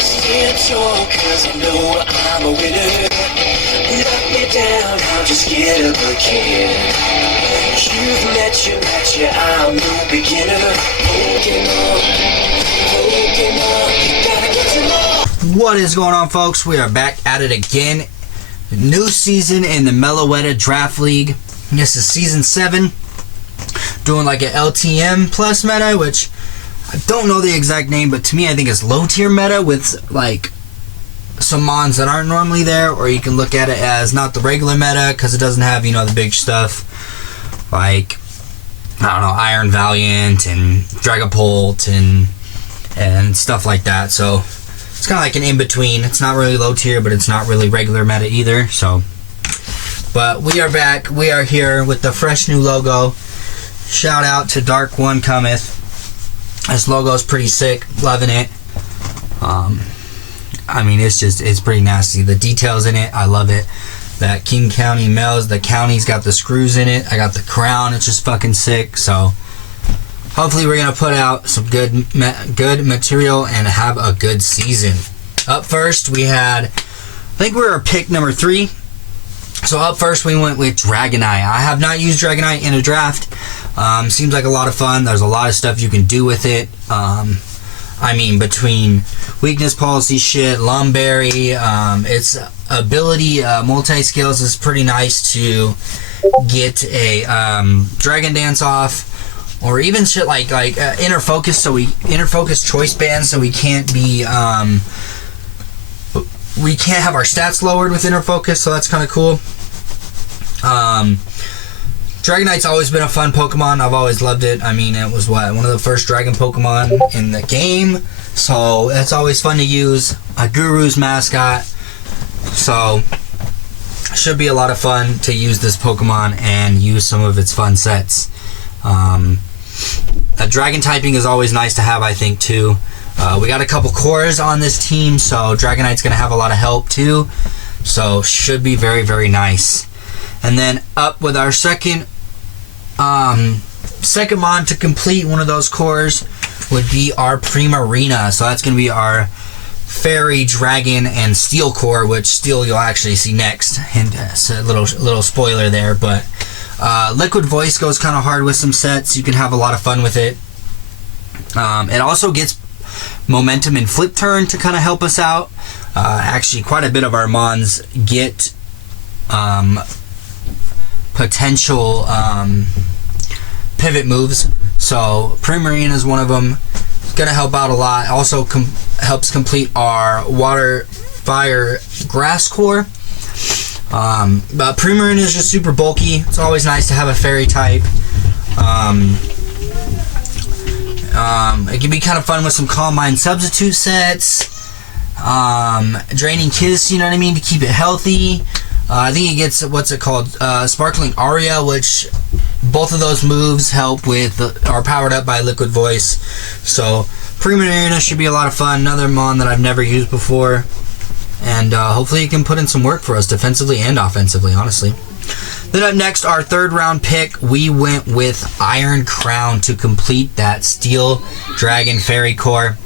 stand tall cause I know I'm a winner. Knock me down, I'll just get up again. You've met your match, yeah, I'm no beginner. Pokemon, gotta get some more. What is going on, folks? We are back at it again. New season in the Meloetta Draft League. This is season 7. Doing like an LTM plus meta, which I don't know the exact name, but to me I think it's low tier meta with like some mons that aren't normally there, or you can look at it as not the regular meta because it doesn't have, you know, the big stuff like, I don't know, Iron Valiant and Dragapult and stuff like that. So it's kind of like an in-between. It's not really low tier, but it's not really regular meta either. So, but we are back. We are here with the fresh new logo. Shout out to Dark One Cometh. This logo is pretty sick. Loving it. I mean, it's pretty nasty. The details in it, I love it. That King County Mel's, the county's got the screws in it. I got the crown. It's just fucking sick. So hopefully we're gonna put out some good material and have a good season. Up first, we had, I think we were pick number 3. So up first, we went with Dragonite. I have not used Dragonite in a draft. Seems like a lot of fun. There's a lot of stuff you can do with it. I mean, between weakness policy shit, Lumberry, its ability, multi-skills is pretty nice to get a Dragon Dance off, or even shit like inner focus. So inner focus choice band, so we can't have our stats lowered with inner focus. So that's kind of cool. Dragonite's always been a fun Pokemon. I've always loved it. I mean, it was one of the first Dragon Pokemon in the game, so it's always fun to use. A Guru's mascot, so should be a lot of fun to use this Pokemon and use some of its fun sets. Dragon typing is always nice to have, I think, too. We got a couple cores on this team, so Dragonite's going to have a lot of help too, so should be very, very nice. And then up with our second mon to complete one of those cores would be our Primarina. So that's going to be our Fairy, Dragon, and Steel core, which Steel you'll actually see next. And it's a little spoiler there, but Liquid Voice goes kind of hard with some sets. You can have a lot of fun with it. It also gets momentum in Flip Turn to kind of help us out. Actually, quite a bit of our mons get potential pivot moves, so Primarina is one of them. It's gonna help out a lot. Also helps complete our Water, Fire, Grass core. But Primarina is just super bulky. It's always nice to have a fairy type. It can be kind of fun with some Calm Mind substitute sets. Draining Kiss, you know what I mean, to keep it healthy. I think it gets, what's it called, Sparkling Aria, which both of those moves help with, are powered up by Liquid Voice. So Primarina should be a lot of fun. Another mon that I've never used before, and hopefully it can put in some work for us defensively and offensively, honestly. Then up next, our third round pick, we went with Iron Crown to complete that Steel Dragon Fairy core.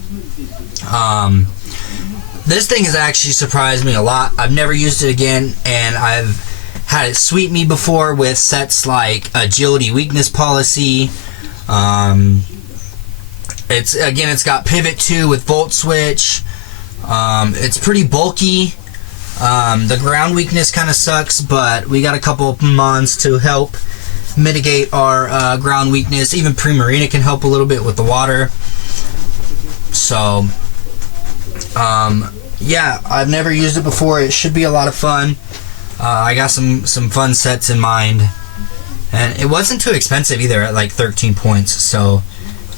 This thing has actually surprised me a lot. I've never used it again, and I've had it sweep me before with sets like Agility Weakness Policy. It's got Pivot 2 with Volt Switch. It's pretty bulky. The ground weakness kind of sucks, but we got a couple mons to help mitigate our ground weakness. Even Primarina can help a little bit with the water. So yeah, I've never used it before. It should be a lot of fun. I got some fun sets in mind, and it wasn't too expensive either at like 13 points, so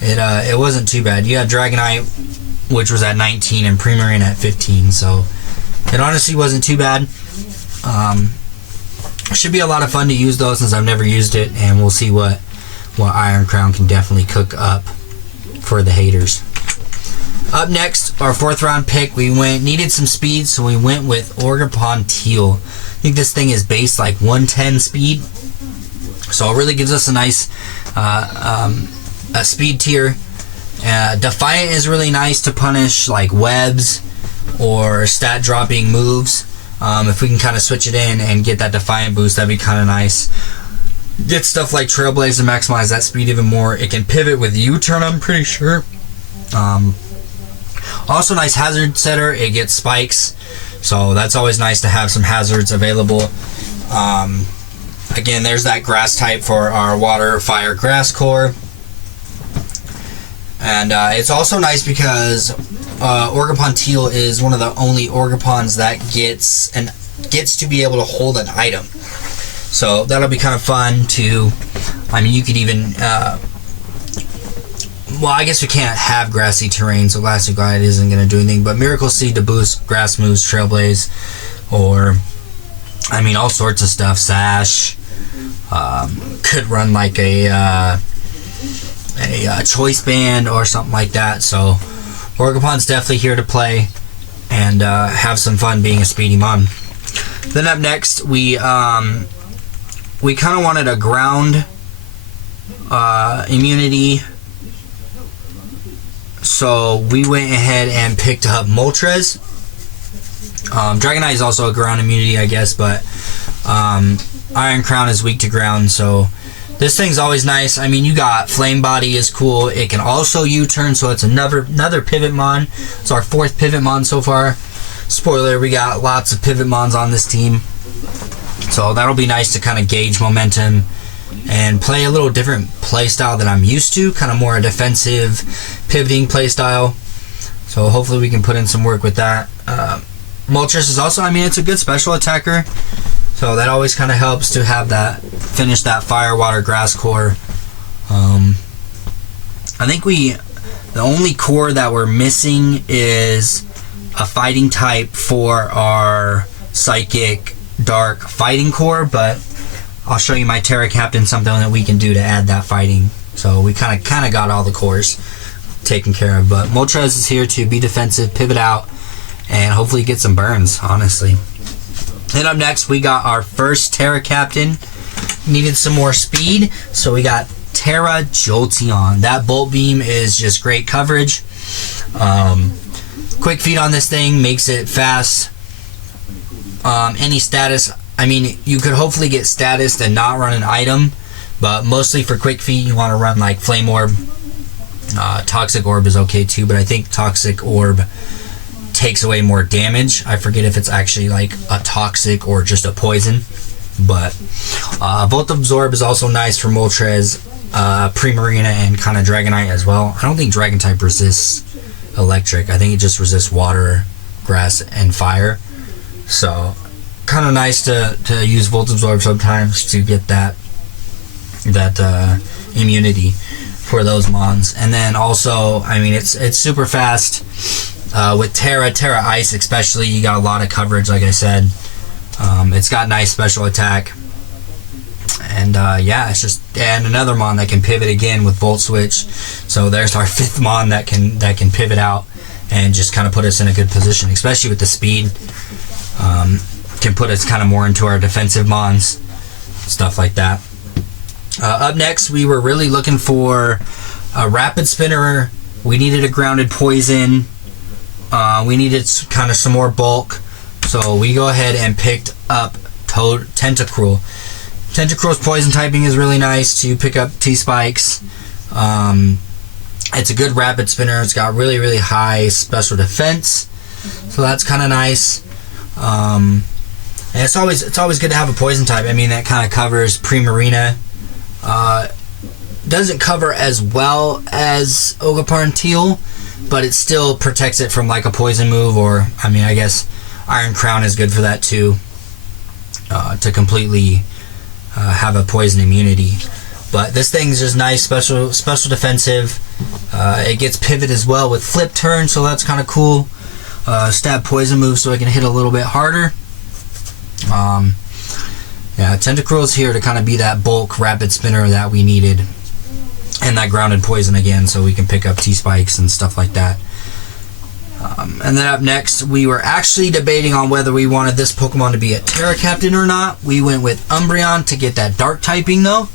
it wasn't too bad. You had Dragonite, which was at 19, and Primarina at 15, so it honestly wasn't too bad. Should be a lot of fun to use though, since I've never used it, and we'll see what Iron Crown can definitely cook up for the haters. Up next, our fourth round pick, we needed some speed, so we went with Orgrimmon Teal. I think this thing is based like 110 speed, so it really gives us a nice a speed tier. Defiant is really nice to punish like webs or stat dropping moves. If we can kind of switch it in and get that Defiant boost, that'd be kind of nice. Get stuff like Trailblaze to maximize that speed even more. It can pivot with U-turn, I'm pretty sure. Also nice hazard setter. It gets spikes, so that's always nice to have some hazards available. Again, there's that grass type for our water, fire, grass core. And it's also nice because Orgapon Teal is one of the only Orgapons that gets to be able to hold an item. So that'll be kind of fun to, I mean, you could even, well, I guess we can't have grassy terrain, so Elastic Glide isn't going to do anything, but Miracle Seed to boost grass moves, Trailblaze, or, I mean, all sorts of stuff. Sash, could run like a choice band or something like that. So Orgapon's definitely here to play and have some fun being a speedy mon. Then up next, we kind of wanted a ground immunity, so we went ahead and picked up Moltres. Dragonite is also a ground immunity, I guess, but Iron Crown is weak to ground, so this thing's always nice. I mean, you got Flame Body is cool. It can also U-turn, so it's another pivot mon. It's our 4th pivot mon so far. Spoiler, we got lots of pivot mons on this team, so that'll be nice to kind of gauge momentum and play a little different play style than I'm used to, kind of more a defensive pivoting play style. So hopefully we can put in some work with that. Moltres is also, I mean, it's a good special attacker, so that always kind of helps to have that, finish that fire, water, grass core. I think the only core that we're missing is a fighting type for our psychic dark fighting core, but I'll show you my Terra Captain, something that we can do to add that fighting. So we kind of got all the cores taken care of, but Moltres is here to be defensive, pivot out, and hopefully get some burns, honestly. Then up next, we got our first Terra Captain. Needed some more speed, so we got Terra Jolteon. That Bolt Beam is just great coverage. Quick feet on this thing makes it fast. Any status, I mean, you could hopefully get status and not run an item, but mostly for quick feet, you want to run like Flame Orb. Toxic Orb is okay too, but I think Toxic Orb takes away more damage. I forget if it's actually like a toxic or just a poison, but Volt Absorb is also nice for Moltres, Primarina, and kind of Dragonite as well. I don't think Dragon type resists electric. I think it just resists water, grass, and fire. So kind of nice to use Volt Absorb sometimes to get that immunity for those mons. And then also, I mean, it's super fast. With Terra Ice especially, you got a lot of coverage, like I said. It's got nice special attack. And yeah, it's just, and another mon that can pivot again with Volt Switch. So there's our 5th mon that can pivot out and just kind of put us in a good position, especially with the speed. Can put us kind of more into our defensive mons, stuff like that. Up next, we were really looking for a Rapid Spinner. We needed a grounded poison. We needed kind of some more bulk, so we go ahead and picked up Tentacruel. Tentacruel's poison typing is really nice to pick up T-Spikes. It's a good Rapid Spinner. It's got really, really high special defense, so that's kind of nice. And it's always good to have a poison type. I mean, that kind of covers Primarina. Doesn't cover as well as Ogerpon Teal, but it still protects it from like a poison move, or I mean, I guess Iron Crown is good for that too, to completely have a poison immunity. But this thing's just nice, special defensive. It gets pivot as well with flip turn, so that's kind of cool. Stab poison move, so it can hit a little bit harder. Yeah, Tentacruel's here to kind of be that bulk Rapid Spinner that we needed, and that grounded poison again, so we can pick up T-Spikes and stuff like that. And then up next, we were actually debating on whether we wanted this Pokemon to be a Terra Captain or not. We went with Umbreon to get that Dark typing though.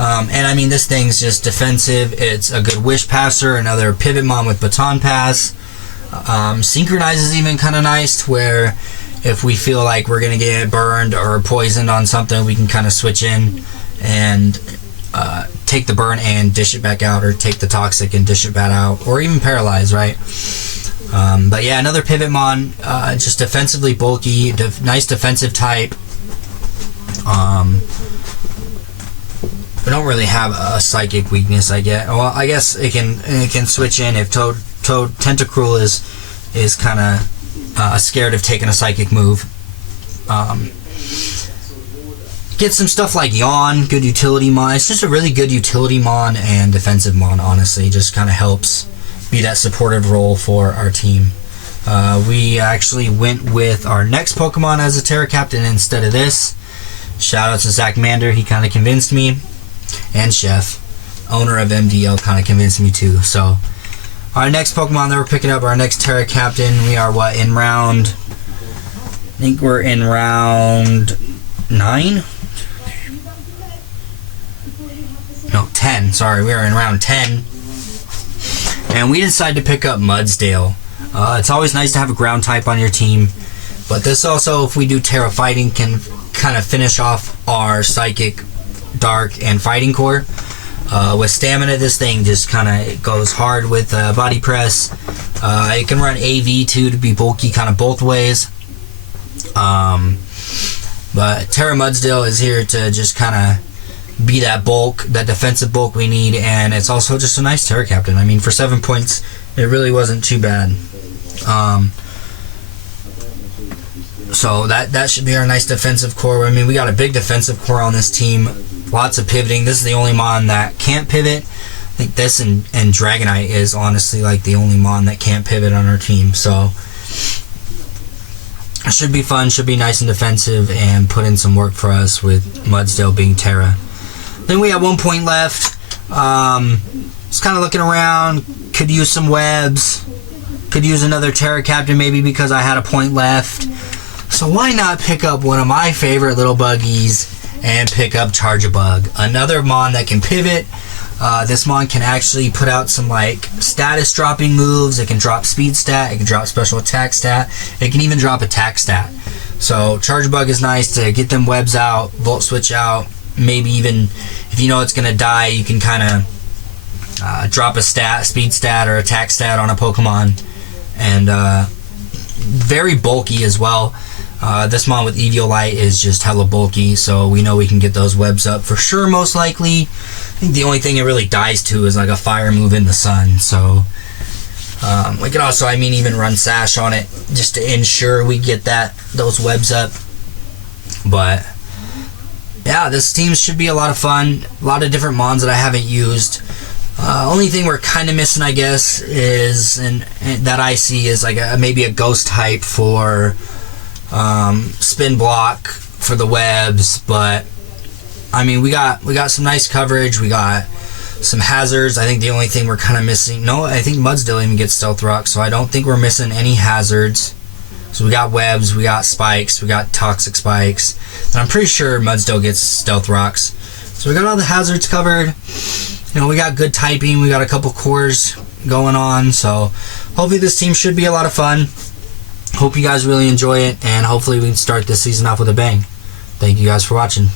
And I mean, this thing's just defensive. It's a good wish passer, another pivot mon with baton pass. Synchronize is even kind of nice, where if we feel like we're going to get burned or poisoned on something, we can kind of switch in and take the burn and dish it back out, or take the toxic and dish it back out, or even paralyze, right? But yeah, another pivot mon, just defensively bulky, nice defensive type. We don't really have a psychic weakness, I guess. Well, I guess it can switch in if Toad Tentacruel is kind of scared of taking a psychic move. Get some stuff like Yawn, good utility mon. It's just a really good utility mon and defensive mon, honestly. Just kind of helps be that supportive role for our team. We actually went with our next Pokemon as a Terra Captain instead of this. Shout out to Zach Mander, he kind of convinced me. And Chef, owner of MDL, kind of convinced me too. So, our next Pokemon that we're picking up, our next Terra Captain, we are in round... I think we're in round 9? No, 10. Sorry, we are in round 10. And we decided to pick up Mdl. It's always nice to have a ground type on your team. But this also, if we do Terra Fighting, can kind of finish off our Psychic, Dark, and Fighting core. With Stamina, this thing just kind of goes hard with Body Press. It can run AV too to be bulky kind of both ways. But Terra Mdl is here to just kind of be that bulk, that defensive bulk we need, and it's also just a nice Terra Captain. I mean, for 7 points, it really wasn't too bad. So that should be our nice defensive core. I mean, we got a big defensive core on this team. Lots of pivoting. This is the only mon that can't pivot. I think this and Dragonite is honestly like the only mon that can't pivot on our team. So it should be fun, should be nice and defensive, and put in some work for us with Mdl being Terra. Then we have 1 point left. Just kind of looking around. Could use some webs. Could use another Terra Captain maybe because I had a point left. So why not pick up one of my favorite little buggies and pick up Charjabug, another mon that can pivot. This mon can actually put out some like status dropping moves. It can drop speed stat, it can drop special attack stat, it can even drop attack stat. So Charjabug is nice to get them webs out, volt switch out, maybe even if you know it's gonna die, you can kind of drop a stat, speed stat or attack stat on a Pokemon. And very bulky as well. This mon with Eviolite is just hella bulky, so we know we can get those webs up for sure, most likely. I think the only thing it really dies to is like a fire move in the sun, so we can also, I mean, even run Sash on it just to ensure we get those webs up. But yeah, this team should be a lot of fun. A lot of different mons that I haven't used. Only thing we're kind of missing, I guess, is and that I see is like maybe a ghost type for spin block for the webs. But I mean, we got some nice coverage. We got some hazards. I think the only thing we're kind of missing. No, I think Mdl even gets Stealth Rock, so I don't think we're missing any hazards. So we got webs, we got spikes, we got toxic spikes, and I'm pretty sure Mdl gets Stealth Rocks. So we got all the hazards covered. You know, we got good typing, we got a couple cores going on, so hopefully this team should be a lot of fun. Hope you guys really enjoy it, and hopefully we can start this season off with a bang. Thank you guys for watching.